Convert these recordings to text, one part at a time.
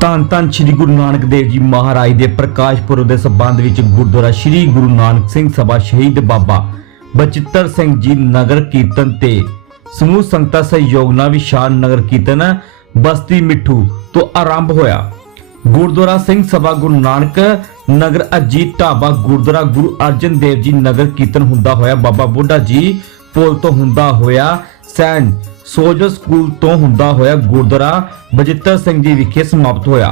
ਧੰਨ ਧੰਨ ਸ੍ਰੀ ਗੁਰੂ ਨਾਨਕ ਦੇਵ ਜੀ ਮਹਾਰਾਜ ਦੇ ਪ੍ਰਕਾਸ਼ ਪੁਰਬ ਦੇ ਸਬੰਧ ਵਿੱਚ ਗੁਰਦੁਆਰਾ ਸ੍ਰੀ ਗੁਰੂ ਨਾਨਕ ਸਿੰਘ ਸਭਾ ਸ਼ਹੀਦ ਬਾਬਾ ਬਚਿੱਤਰ ਸਿੰਘ ਜੀ ਨਗਰ ਕੀਰਤਨ ਤੇ ਸਮੂਹ ਸੰਗਤਾਂ ਸਹਿਯੋਗ ਨਾਲ ਵਿਸ਼ਾਲ ਨਗਰ ਕੀਰਤਨ ਬਸਤੀ ਮਿੱਠੂ ਤੋਂ ਆਰੰਭ ਹੋਇਆ। ਗੁਰਦੁਆਰਾ ਸਿੰਘ ਸਭਾ ਗੁਰੂ ਨਾਨਕ, ਨਗਰ ਅਜੀਤ ਢਾਬਾ ਗੁਰਦੁਆਰਾ ਗੁਰੂ ਅਰਜਨ ਦੇਵ ਜੀ ਨਗਰ ਕੀਰਤਨ ਹੁੰਦਾ ਹੋਇਆ। ਬਾਬਾ ਬੁੱਢਾ ਜੀ ਪੁਲ ਤੋਂ ਹੁੰਦਾ ਹੋਇਆ ਸੈਂਡ ਸੋਜੋ ਸਕੂਲ ਤੋਂ ਹੁੰਦਾ ਹੋਇਆ ਗੁਰਦੁਆਰਾ ਬਜਿੱਤਰ ਸਿੰਘ ਜੀ ਵਿਖੇ ਸਮਾਪਤ ਹੋਇਆ।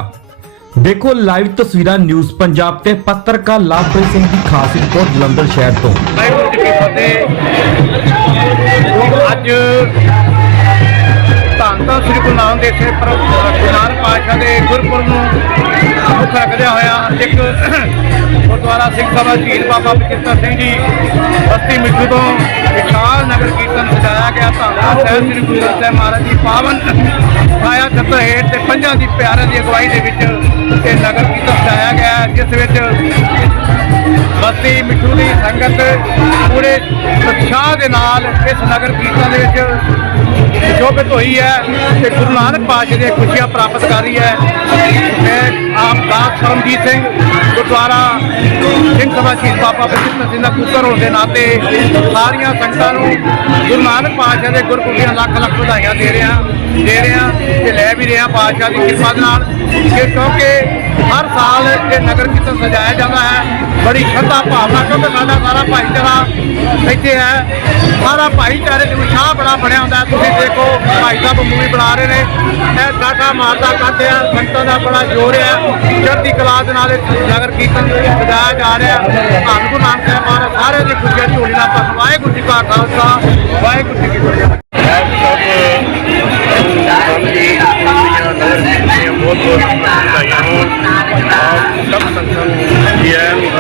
ਦੇਖੋ ਲਾਈਵ ਤਸਵੀਰਾਂ ਨਿਊਜ਼ ਪੰਜਾਬ ਤੇ ਪੱਤਰਕਾਰ ਲਾਭਪ੍ਰੀਤ ਸਿੰਘ ਦੀ ਖਾਸ ਰਿਪੋਰਟ ਜਲੰਧਰ ਸ਼ਹਿਰ ਤੋਂ। ਅੱਜ ਧੰਨ ਸ੍ਰੀ ਗੁਰੂ ਨਾਨਕ ਦੇਵ ਜੀ ਪਰ ਗੁਰੂ ਦੇ ਗੁਰਪੁਰਬ ਨੂੰ ਮੁੱਖ ਰੱਖਦਿਆਂ ਹੋਇਆ ਇੱਕ ਗੁਰਦੁਆਰਾ ਸਿੰਘ ਸਭਾ ਸ਼ਹੀਦ ਬਾਬਾ ਬਚਿੱਤਰ ਸਿੰਘ ਜੀ ਬਸਤੀ ਮਿੱਠੂ ਤੋਂ ਨਗਰ ਕੀਰਤਨ ਸਜਾਇਆ ਗਿਆ। ਧੰਨ ਸਾਹਿਬ ਸ੍ਰੀ ਗੁਰੂ ਗ੍ਰੰਥ ਸਾਹਿਬ ਮਹਾਰਾਜ ਜੀ, ਪਾਵਨ ਆਇਆ ਛੱਤਰ ਹੇਠ ਤੇ ਪੰਜਾਂ ਦੀ ਪਿਆਰਿਆਂ ਦੀ ਅਗਵਾਈ ਦੇ ਵਿੱਚ ਇਹ ਨਗਰ ਕੀਰਤਨ ਸਜਾਇਆ ਗਿਆ ਜਿਸ ਵਿੱਚ ਬਸਤੀ ਮਿੱਠੂ ਦੀ ਸੰਗਤ ਪੂਰੇ ਉਤਸ਼ਾਹ ਦੇ ਨਾਲ ਇਸ ਨਗਰ ਕੀਰਤਨ ਦੇ ਵਿੱਚ ਸ਼ੋਭਿਤ ਹੋਈ ਹੈ ਤੇ ਗੁਰੂ ਨਾਨਕ ਪਾਤਸ਼ਾਹ ਦੀਆਂ ਖੁਸ਼ੀਆਂ ਪ੍ਰਾਪਤ ਕਰ ਰਹੀ ਹੈ। ਮੈਂ ਪਰਮਜੀਤ ਸਿੰਘ, ਗੁਰਦੁਆਰਾ ਸਿੰਘ ਸਭਾ ਸ਼ਹੀਦ ਬਾਬਾ ਬਚਿੱਤਰ ਸਿੰਘ ਦਾ ਪੁੱਤਰ ਹੋਣ ਦੇ ਨਾਤੇ ਸਾਰੀਆਂ ਸੰਗਤਾਂ ਨੂੰ ਗੁਰੂ ਨਾਨਕ ਪਾਤਸ਼ਾਹ ਦੇ ਗੁਰਪੁਰਬ ਦੀਆਂ ਲੱਖ ਲੱਖ ਵਧਾਈਆਂ ਦੇ ਰਿਹਾ ਦੇ ਰਿਹਾ ਤੇ ਲੈ ਵੀ ਰਿਹਾ ਪਾਤਸ਼ਾਹ ਦੀ ਕਿਰਪਾ ਨਾਲ। ਕਿ ਕਿਉਂਕਿ ਹਰ ਸਾਲ ਇਹ ਨਗਰ ਕੀਰਤਨ ਸਜਾਇਆ ਜਾਂਦਾ ਹੈ। ਬੜੀ ਸ਼ਰਧਾ ਭਾਵਨਾ ਕਿਉਂਕਿ ਸਾਡਾ ਸਾਰਾ ਭਾਈਚਾਰਾ ਇੱਥੇ ਹੈ। ਸਾਰਾ ਭਾਈਚਾਰੇ ਦੇ ਉਤਸ਼ਾਹ ਬੜਾ ਬਣਿਆ ਹੁੰਦਾ ਤੁਸੀਂ ਦੇਖੋ, ਭਾਈ ਸਾਹਿਬ ਮੂਵੀ ਬਣਾ ਰਹੇ ਨੇ। ਇਹ ਡਾਟਾ ਮਾਰਦਾ ਕਰਦੇ ਆ। ਸੰਗਤਾਂ ਦਾ ਬੜਾ ਜੋਰ ਹੈ। ਚੜ੍ਹਦੀ ਕਲਾ ਦੇ ਨਾਲ ਨਗਰ ਕੀਰਤਨ ਸਜਾਇਆ ਜਾ ਰਿਹਾ ਧੰਨ ਗੁਰੂ ਨਾਨਕ ਸਾਹਿਬ ਮਹਾਰਾਜ ਸਾਰੇ ਦੀ ਖੁਸ਼ੀ ਝੋਲੀ ਨਾਲ ਭਰ ਵਾਹਿਗੁਰੂ ਜੀ ਕਾ ਖਾਲਸਾ, ਵਾਹਿਗੁਰੂ ਜੀ ਕੀ ਫਤਿਹ।